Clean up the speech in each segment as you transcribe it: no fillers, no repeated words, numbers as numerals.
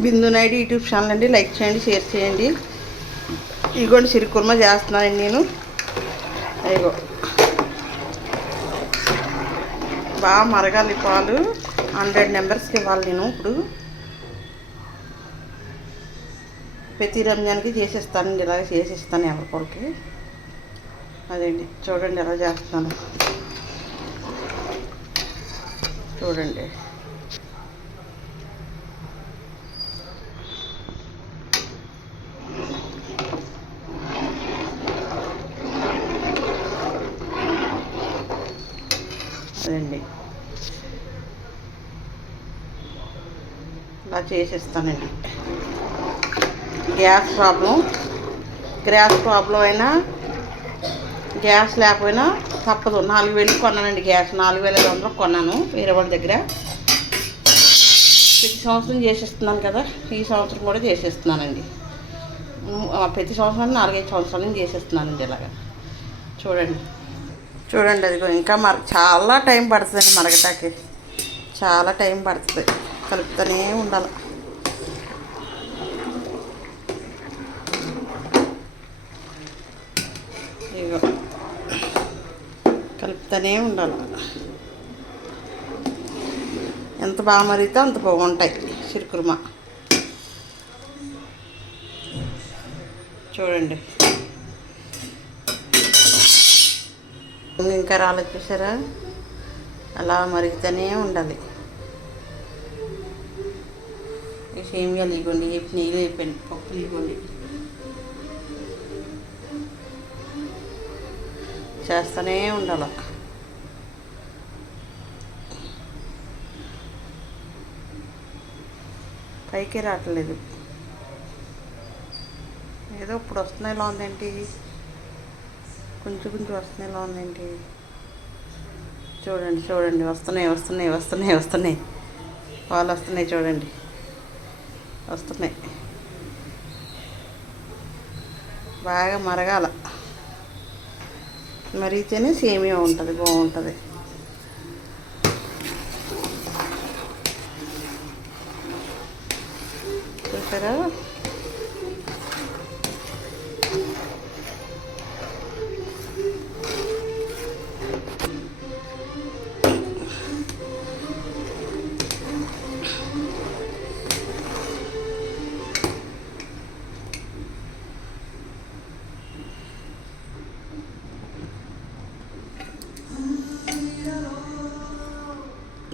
బిందు Naidu YouTube channel అండి. Like చేయండి, share చేయండి. ఇదిగోండి సిరుకుర్మా చేస్తున్నానండి నేను. ఇదిగో బాగా మరగాలి పాలు. 100 మెంబర్స్కి ఇవ్వాలి నేను. ఇప్పుడు ప్రతి రంజాన్కి చేసేస్తానండి, ఇలాగ చేసిస్తాను ఎవరికొరికి. అదేంటి చూడండి ఎలా చేస్తాను చూడండి. అదండి ఇలా చేసేస్తానండి. గ్యాస్ ప్రాబ్లం అయినా గ్యాస్ లేకపోయినా తప్పదు. 4000 కొన్నానండి గ్యాస్. 4500 కొన్నాను వేరే వాళ్ళ దగ్గర. ప్రతి సంవత్సరం చేసేస్తున్నాను కదా, ఈ సంవత్సరం కూడా చేసేస్తున్నానండి. ప్రతి సంవత్సరం 4-5 సంవత్సరాల నుంచి చేసేస్తున్నానండి ఇలాగా. చూడండి అదిగో ఇంకా చాలా టైం పడుతుందండి మరగటానికి. చాలా టైం పడుతుంది, కలుపుతూనే ఉండాలి. ఇగో కలుపుతూనే ఉండాలి. ఎంత బాగా మరిగితే అంత బాగుంటాయి సిరుకుర్మా. చూడండి ఇంకా రాలేదు చూసారా, అలా మరుగుతూనే ఉండాలి. ఈ సేమియాలు ఇవ్వండి, నెయ్యి అయిపోయింది, పప్పులు ఇవ్వండి, చేస్తూనే ఉండాలి. పైకి రావట్లేదు, ఏదో ఇప్పుడు వస్తున్నాయి. ఇలా ఉందేంటి, కొంచెం వస్తున్నాయి. ఇలా ఉందేంటి, చూడండి వస్తున్నాయి పాలు వస్తున్నాయి. చూడండి వస్తున్నాయి. బాగా మరగాల, మరిగితేనే సేమియా ఉంటుంది, బాగుంటుంది. చూసారా,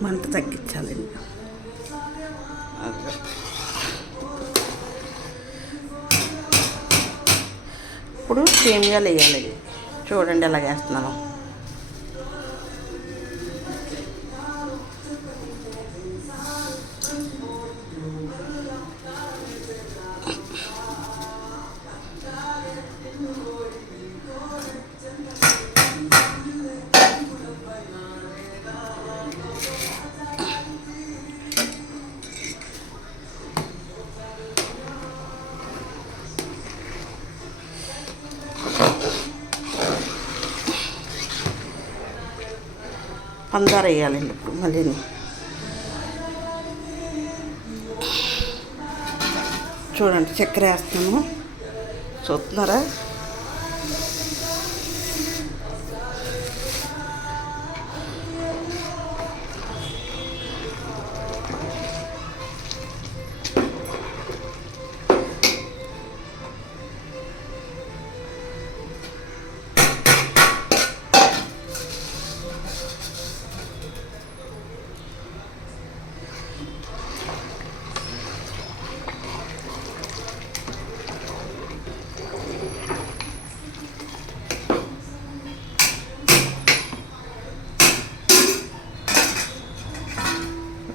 మంట తగ్గించాలండి. ఇప్పుడు సేమియాలు వేయాలి. చూడండి ఎలా వేస్తున్నాను. పందార వేయాలండి ఇప్పుడు మళ్ళీ. చూడండి చక్కెర వేస్తాను, చూస్తున్నారా.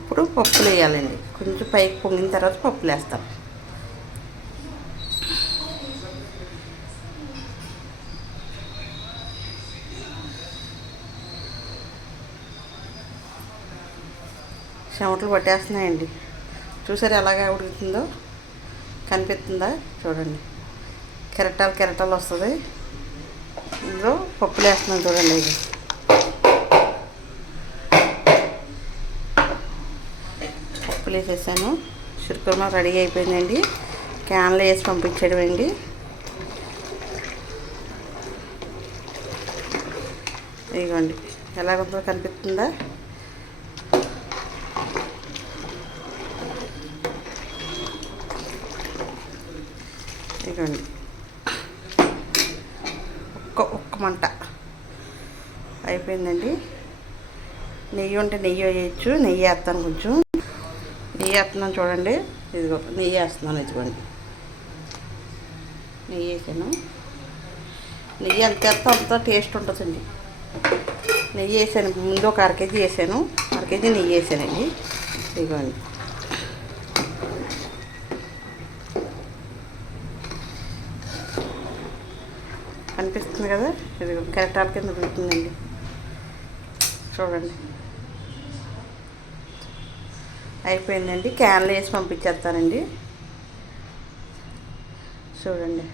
ఇప్పుడు పప్పులు వేయాలండి. కొంచెం పైకి పొంగిన తర్వాత పప్పులు వేస్తాను. చెమటలు పట్టేస్తున్నాయండి. చూసారు ఎలాగా ఉడుకుతుందో, కనిపిస్తుందా? చూడండి కెరటాలు వస్తుంది. ఇందులో పప్పులు వేస్తున్నాను చూడండి. ఇది పప్పులు వేసేసాను. షీర్ రెడీ అయిపోయిందండి. క్యాన్లో వేసి పంపించడం అండి. ఇదిగోండి ఎలాగుందో కనిపిస్తుందా? ఇదిగోండి ఒక్క మంట అయిపోయిందండి. నెయ్యి ఉంటే నెయ్యి వేయచ్చు. నెయ్యి వేస్తాను, కొంచెం నెయ్యి వేస్తున్నాను చూడండి. ఇదిగో నెయ్యి వేస్తున్నాను. ఇదిగోండి నెయ్యి వేసాను. నెయ్యి ఎంత వేస్తే అంత టేస్ట్ ఉంటుందండి. నెయ్యి వేసాను, ముందు ఒక 1/2 కేజీ వేసాను. 1/2 కేజీ నెయ్యి వేసానండి. ఇదిగోండి కనిపిస్తుంది కదా? ఇది కెరటాల కింద ఉడుకుతుందండి. చూడండి అయిపోయిందండి. క్యాన్లో వేసి పంపించేస్తానండి. చూడండి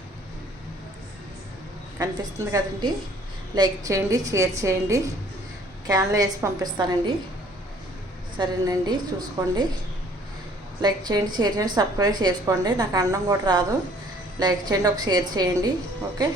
కనిపిస్తుంది కదండి. లైక్ చేయండి, షేర్ చేయండి. క్యాన్లో వేసి పంపిస్తానండి. సరేనండి, చూసుకోండి. లైక్ చేయండి, షేర్ చేయండి, సబ్స్క్రైబ్ చేసుకోండి. నాకు అనడం కూడా రాదు. లైక్ చేయండి, ఒక షేర్ చేయండి. ఓకే.